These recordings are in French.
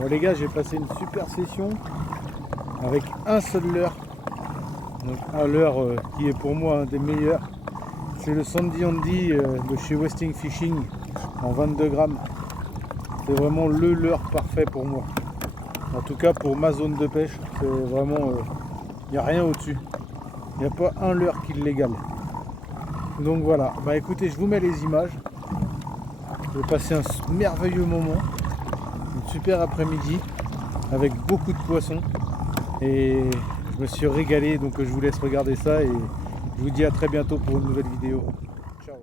Bon les gars, j'ai passé une super session avec un seul leurre. Donc un leurre qui est pour moi un des meilleurs. C'est le Sandy Andy de chez Westing Fishing en 22 grammes. C'est vraiment le leurre parfait pour moi. En tout cas pour ma zone de pêche, c'est vraiment... il n'y a rien au-dessus. Il n'y a pas un leurre qui l'égale. Donc voilà, bah écoutez, je vous mets les images. J'ai passé un merveilleux moment. Une super après-midi avec beaucoup de poissons. Et je me suis régalé, donc je vous laisse regarder ça et je vous dis à très bientôt pour une nouvelle vidéo. Ciao.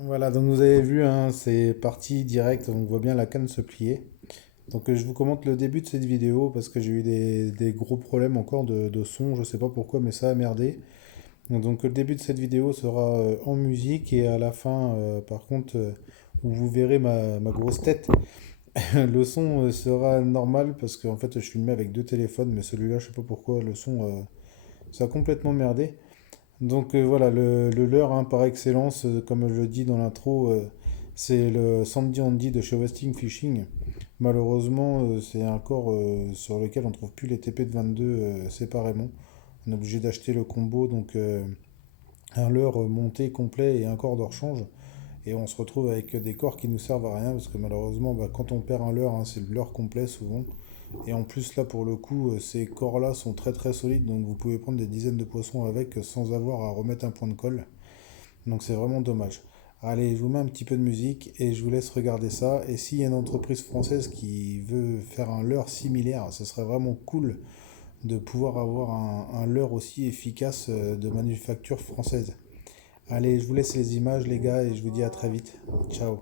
Voilà, donc vous avez vu, hein, c'est parti direct, on voit bien la canne se plier. Donc je vous commente le début de cette vidéo parce que j'ai eu des gros problèmes encore de son, je sais pas pourquoi, mais ça a merdé. Donc le début de cette vidéo sera en musique et à la fin, par contre, où vous verrez ma grosse tête, le son sera normal parce qu'en fait je filmais avec deux téléphones, mais celui-là, je sais pas pourquoi, le son, ça a complètement merdé. Donc voilà, le leurre hein, par excellence, comme je le dis dans l'intro, c'est le Sandy Andy de chez Westing Fishing. Malheureusement, c'est un corps sur lequel on ne trouve plus les TP de 22 séparément. On est obligé d'acheter le combo, donc un leurre monté complet et un corps de rechange. Et on se retrouve avec des corps qui nous servent à rien parce que malheureusement, bah, quand on perd un leurre, hein, c'est le leurre complet souvent. Et en plus là pour le coup ces corps là sont très très solides donc vous pouvez prendre des dizaines de poissons avec sans avoir à remettre un point de colle. Donc c'est vraiment dommage. Allez, je vous mets un petit peu de musique et je vous laisse regarder ça. Et s'il y a une entreprise française qui veut faire un leurre similaire, ce serait vraiment cool de pouvoir avoir un leurre aussi efficace de manufacture française. Allez, je vous laisse les images les gars et je vous dis à très vite. Ciao.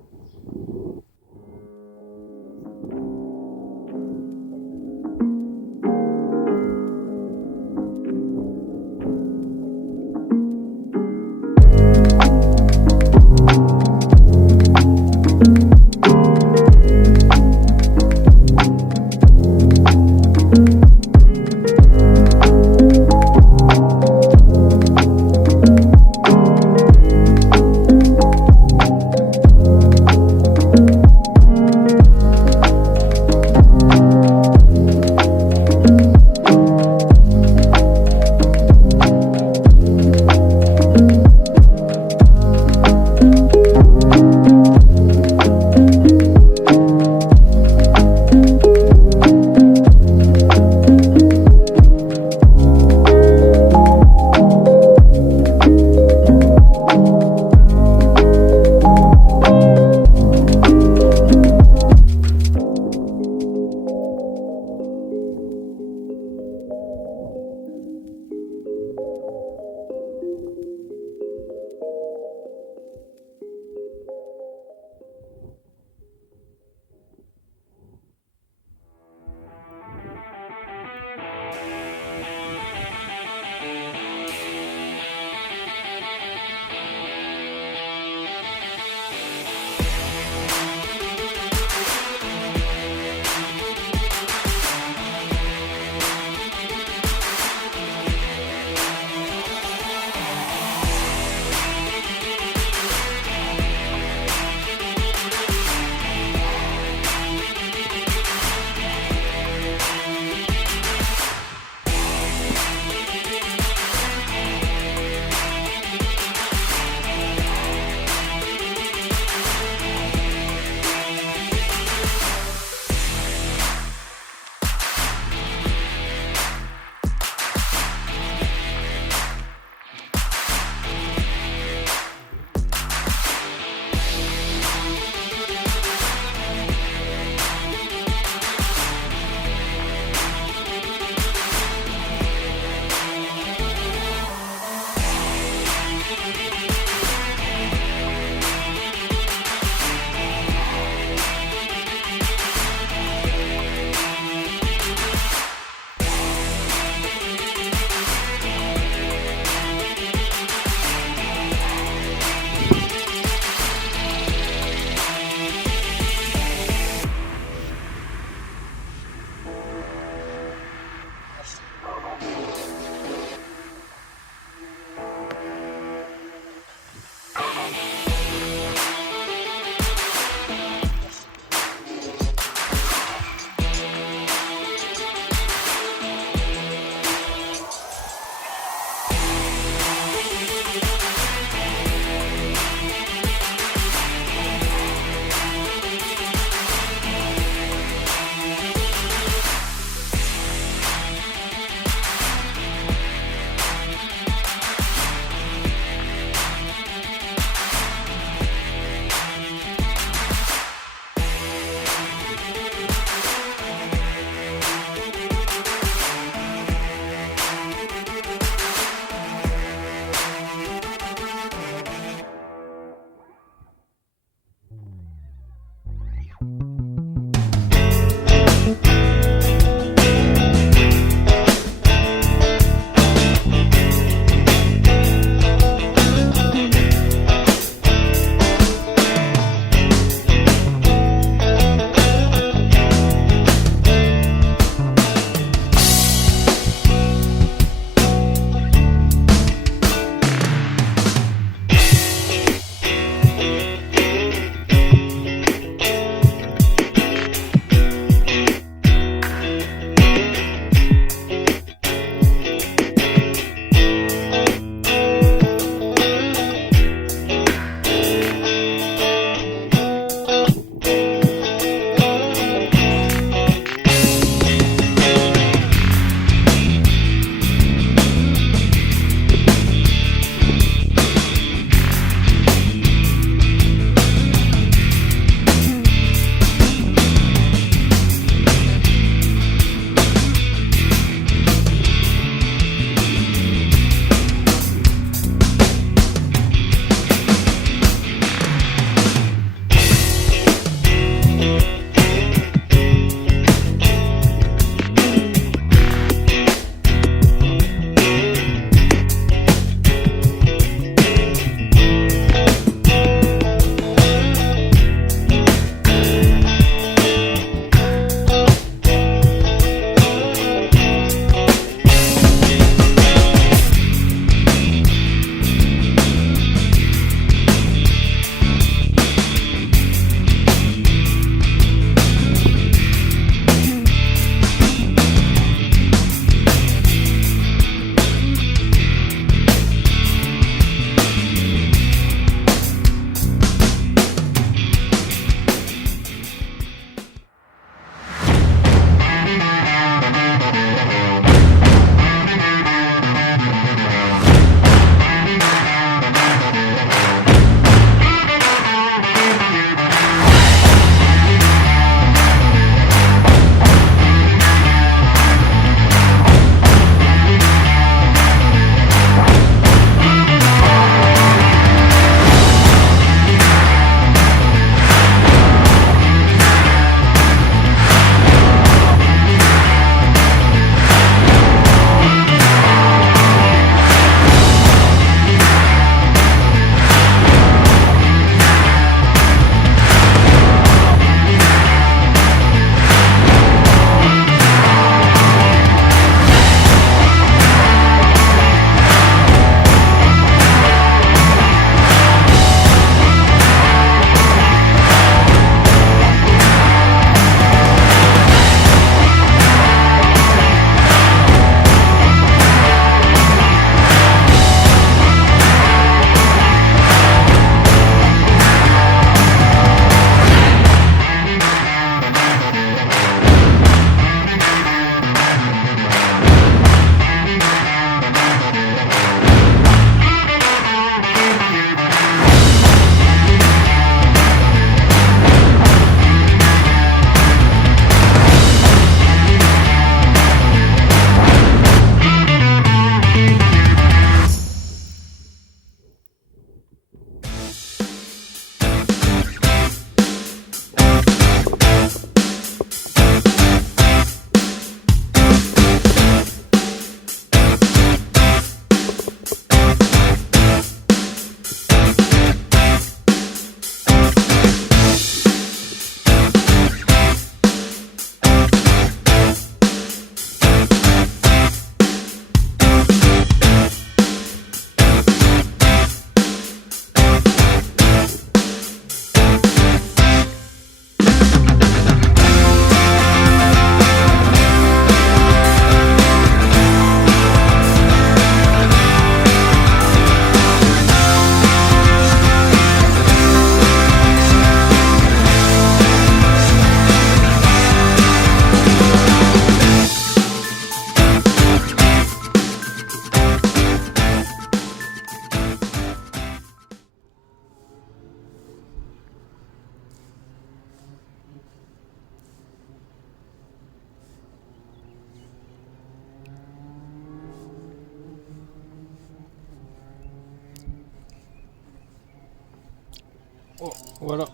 Oh, voilà.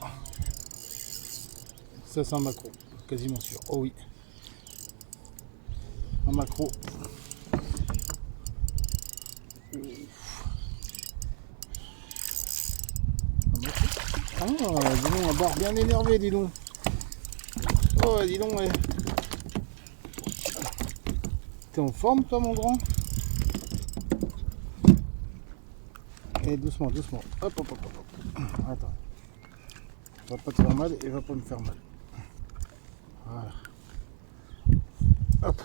Ça c'est un maquereau, quasiment sûr. Oh oui. Un maquereau. Ah, dis donc, un barre bien énervé, dis donc. Oh, dis donc, ouais. T'es en forme, toi, mon grand? Et doucement, doucement. Hop, hop, hop, hop. Attends. Va pas te faire mal et va pas me faire mal. Voilà. Hop.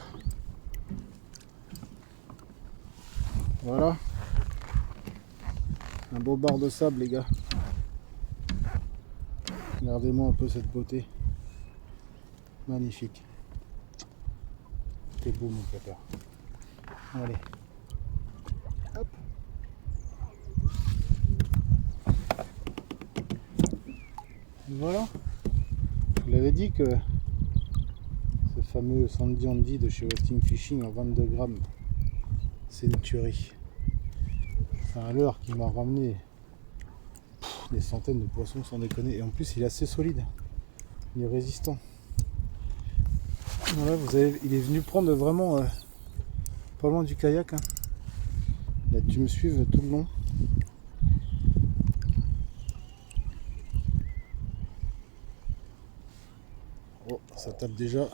Voilà. Un beau bar de sable, les gars. Regardez-moi un peu cette beauté. Magnifique. T'es beau, mon pépère. Allez. Hop. Voilà. Je vous l'avais dit que ce fameux Sandy Andy de chez Westing Fishing en 22 grammes, c'est une tuerie. C'est un leurre qui m'a ramené des centaines de poissons sans déconner. Et en plus, il est assez solide. Il est résistant. Voilà, il est venu prendre vraiment pas loin du kayak. Hein. Il a dû me suivre tout le long. Oh, ça tape déjà.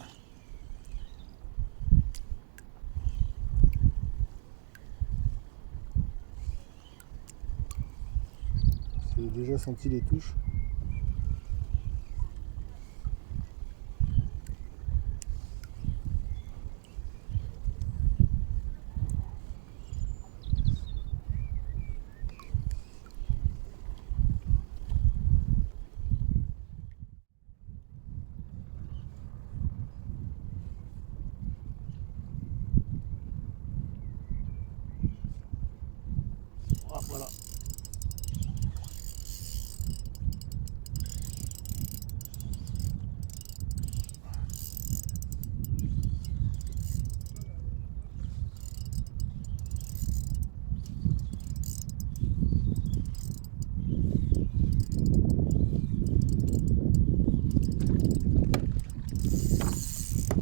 J'ai déjà senti les touches. Ah, voilà.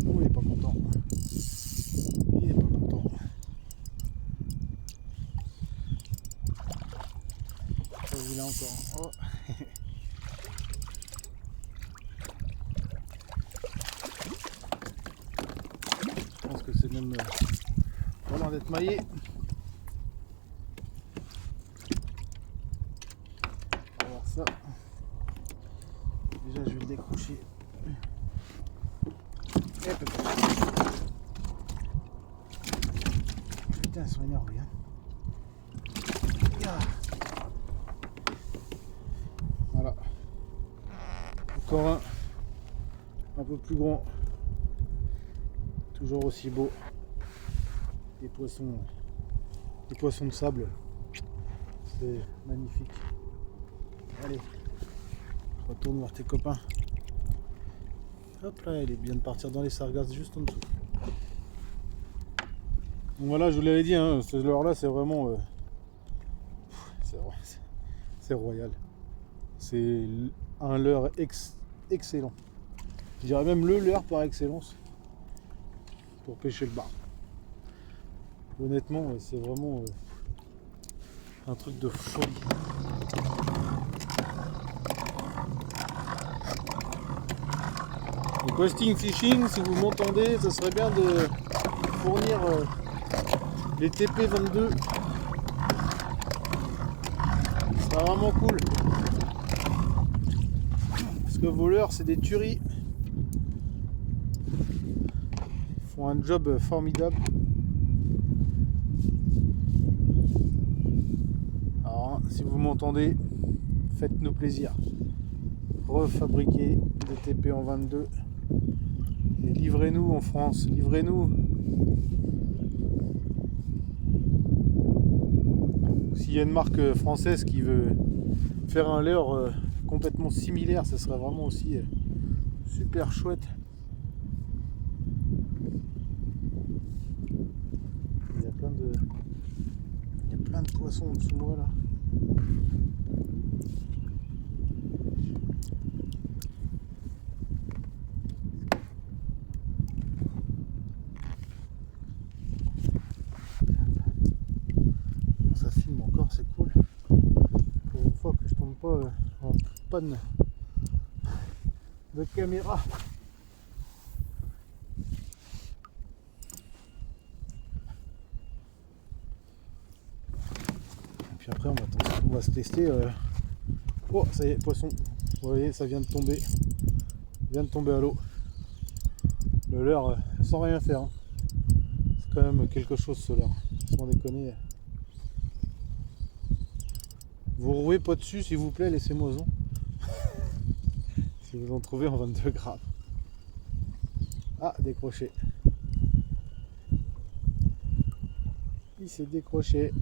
Oh, il est pas content. Il est pas content. Oh, il est encore. Oh. Je pense que c'est même pas loin d'être maillé. On va voir ça. Déjà, je vais le décrocher. Et putain, ils sont énervés. Hein. Voilà. Encore un peu plus grand. Toujours aussi beau. Des poissons de sable. C'est magnifique. Allez, retourne voir tes copains. Hop là, il vient de partir dans les sargasses juste en dessous. Donc voilà, je vous l'avais dit, hein, ce leurre là c'est vraiment c'est royal. C'est un leurre excellent. Je dirais même le leurre par excellence pour pêcher le bar. Honnêtement, c'est vraiment un truc de folie. Donc Westing Fishing, si vous m'entendez, ce serait bien de fournir les TP22. Ce serait vraiment cool. Parce que vos leurres, c'est des tueries. Ils font un job formidable. Alors, si vous m'entendez, faites-nous plaisir. Refabriquez des TP en 22 et livrez-nous en France, livrez-nous. S'il y a une marque française qui veut faire un leurre complètement similaire, ça serait vraiment aussi super chouette. Il y a plein de poissons en dessous de moi là. en panne de caméra. Et puis après on va se tester. Oh ça y est, poisson. Vous voyez, ça vient de tomber. Vient de tomber à l'eau. Le leurre sans rien faire. Hein. C'est quand même quelque chose ce leurre. Sans déconner. Vous rouez pas dessus s'il vous plaît, laissez-moi en. Si vous en trouvez en 22 grammes. Ah, décroché. Il s'est décroché.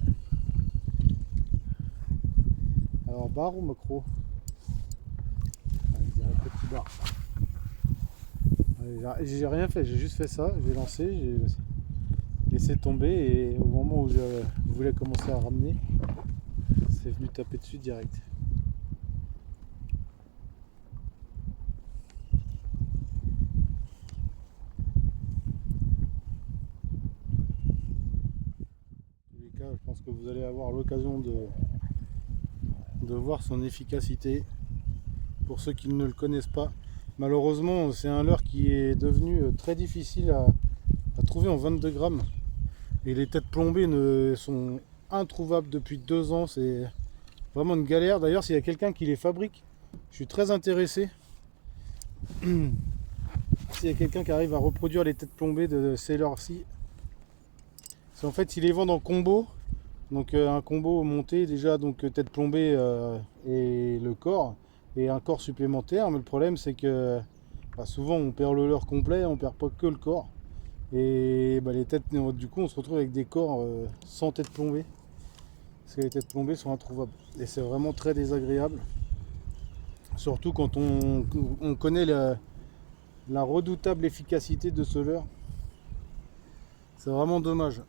Alors barre ou macro? Allez, un petit bar. J'ai rien fait, j'ai juste fait ça, j'ai lancé, j'ai laissé tomber et au moment où je voulais commencer à ramener, c'est venu taper dessus direct. En tous les cas, je pense que vous allez avoir l'occasion de voir son efficacité. Pour ceux qui ne le connaissent pas, malheureusement c'est un leurre qui est devenu très difficile à trouver en 22 grammes. Et les têtes plombées sont introuvables depuis 2 ans, c'est vraiment une galère. D'ailleurs s'il y a quelqu'un qui les fabrique, je suis très intéressé. S'il y a quelqu'un qui arrive à reproduire les têtes plombées de ces leurres-ci, c'est en fait ils les vendent en combo. Donc un combo monté déjà, donc tête plombée et le corps, et un corps supplémentaire. Mais le problème c'est que souvent on perd le leurre complet, on perd pas que le corps. Et les têtes, du coup on se retrouve avec des corps sans tête plombée. Parce que les têtes plombées sont introuvables. Et c'est vraiment très désagréable. Surtout quand on connaît la redoutable efficacité de ce leurre. C'est vraiment dommage.